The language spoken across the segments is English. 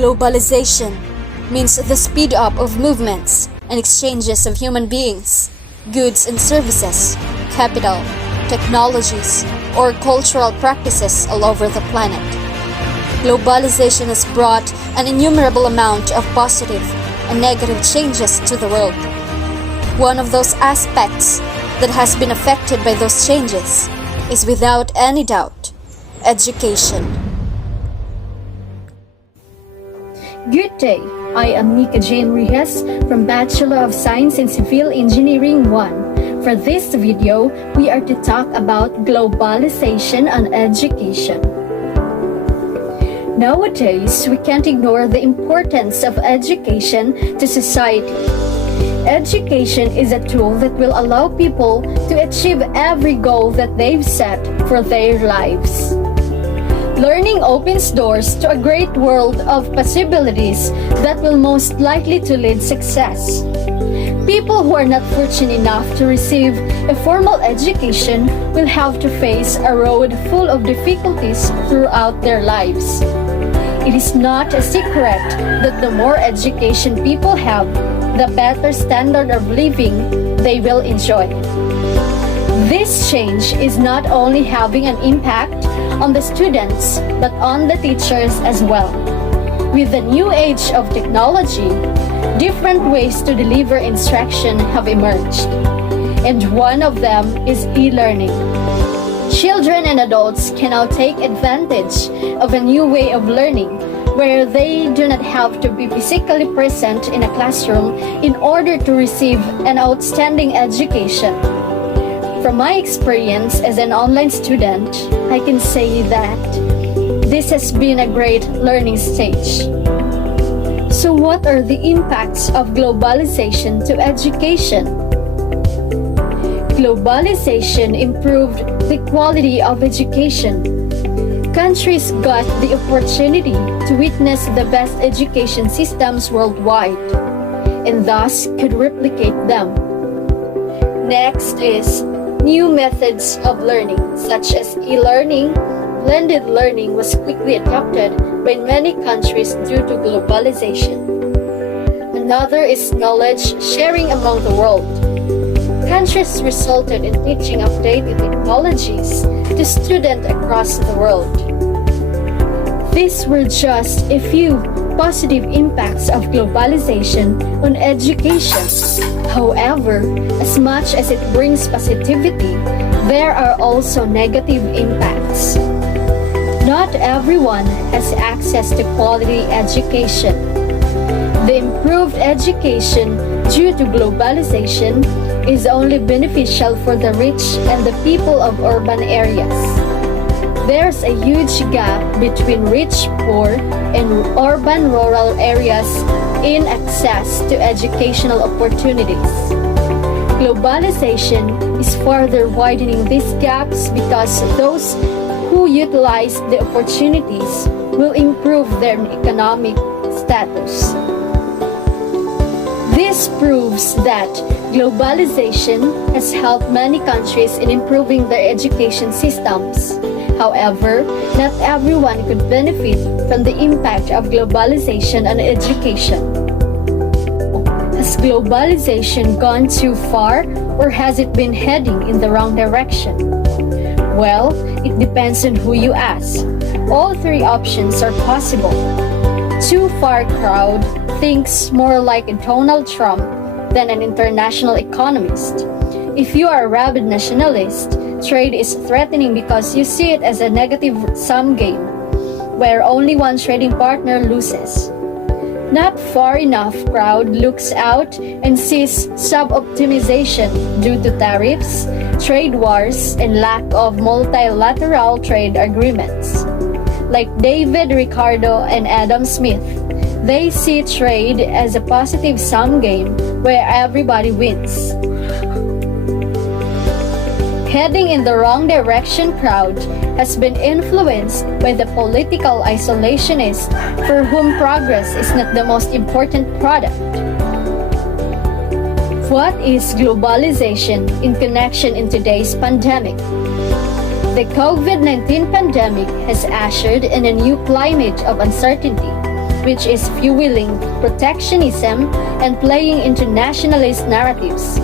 Globalization means the speed up of movements and exchanges of human beings, goods and services, capital, technologies, or cultural practices all over the planet. Globalization has brought an innumerable amount of positive and negative changes to the world. One of those aspects that has been affected by those changes is without any doubt education. Good day, I am Nika Jane Rijas from Bachelor of Science in Civil Engineering 1. For this video, we are to talk about globalization and education. Nowadays, we can't ignore the importance of education to society. Education is a tool that will allow people to achieve every goal that they've set for their lives. Learning opens doors to a great world of possibilities that will most likely to lead success. People who are not fortunate enough to receive a formal education will have to face a road full of difficulties throughout their lives. It is not a secret that the more education people have, the better standard of living they will enjoy. This change is not only having an impact on the students, but on the teachers as well. With the new age of technology, different ways to deliver instruction have emerged, and one of them is e-learning. Children and adults can now take advantage of a new way of learning, where they do not have to be physically present in a classroom in order to receive an outstanding education. From my experience as an online student, I can say that this has been a great learning stage. So what are the impacts of globalization to education? Globalization improved the quality of education. Countries got the opportunity to witness the best education systems worldwide, and thus could replicate them. Next is new methods of learning, such as e-learning. Blended learning was quickly adopted by many countries due to globalization. Another is knowledge sharing among the world. Countries resulted in teaching updated technologies to students across the world. These were just a few positive impacts of globalization on education. However, as much as it brings positivity, there are also negative impacts. Not everyone has access to quality education. The improved education due to globalization is only beneficial for the rich and the people of urban areas. There's a huge gap between rich, poor, and urban rural areas in access to educational opportunities. Globalization is further widening these gaps because those who utilize the opportunities will improve their economic status. This proves that globalization has helped many countries in improving their education systems. However, not everyone could benefit from the impact of globalization on education. Has globalization gone too far, or has it been heading in the wrong direction? Well, it depends on who you ask. All three options are possible. Too far crowd thinks more like Donald Trump than an international economist. If you are a rabid nationalist, trade is threatening because you see it as a negative sum game, where only one trading partner loses. Not far enough crowd looks out and sees sub-optimization due to tariffs, trade wars, and lack of multilateral trade agreements. Like David Ricardo and Adam Smith, they see trade as a positive sum game where everybody wins. Heading in the wrong direction crowd has been influenced by the political isolationists for whom progress is not the most important product. What is globalization in connection in today's pandemic? The COVID-19 pandemic has ushered in a new climate of uncertainty which is fueling protectionism and playing into nationalist narratives.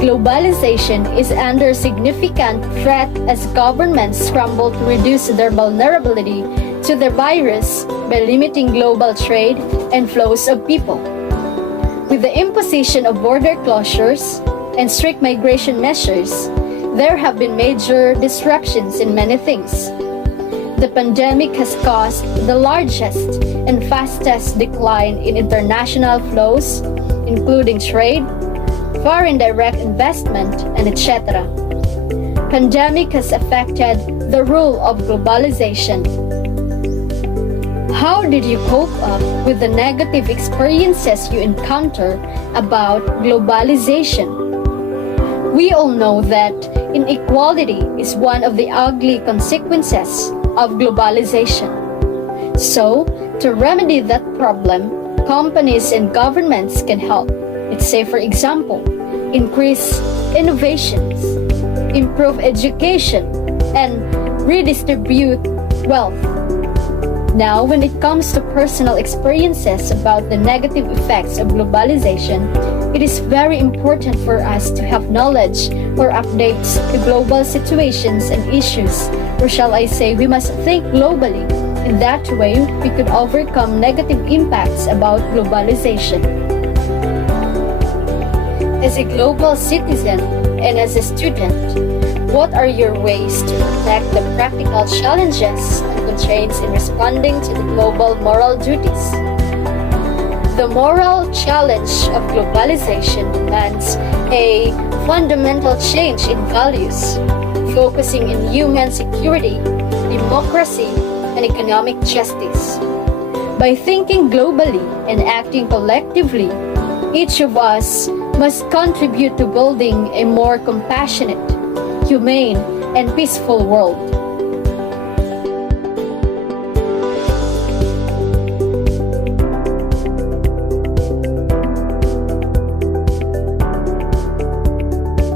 Globalization is under significant threat as governments scramble to reduce their vulnerability to the virus by limiting global trade and flows of people. With the imposition of border closures and strict migration measures, there have been major disruptions in many things. The pandemic has caused the largest and fastest decline in international flows, including trade, foreign direct investment, and etc. Pandemic has affected the rule of globalization. How did you cope up with the negative experiences you encounter about globalization? We all know that inequality is one of the ugly consequences of globalization. So, to remedy that problem, companies and governments can help. Let's say, for example, increase innovations, improve education, and redistribute wealth. Now, when it comes to personal experiences about the negative effects of globalization, it is very important for us to have knowledge or updates to global situations and issues, or shall I say, we must think globally. In that way, we could overcome negative impacts about globalization. As a global citizen and as a student, what are your ways to protect the practical challenges and constraints in responding to the global moral duties? The moral challenge of globalization demands a fundamental change in values, focusing in human security, democracy, and economic justice. By thinking globally and acting collectively, each of us must contribute to building a more compassionate, humane, and peaceful world.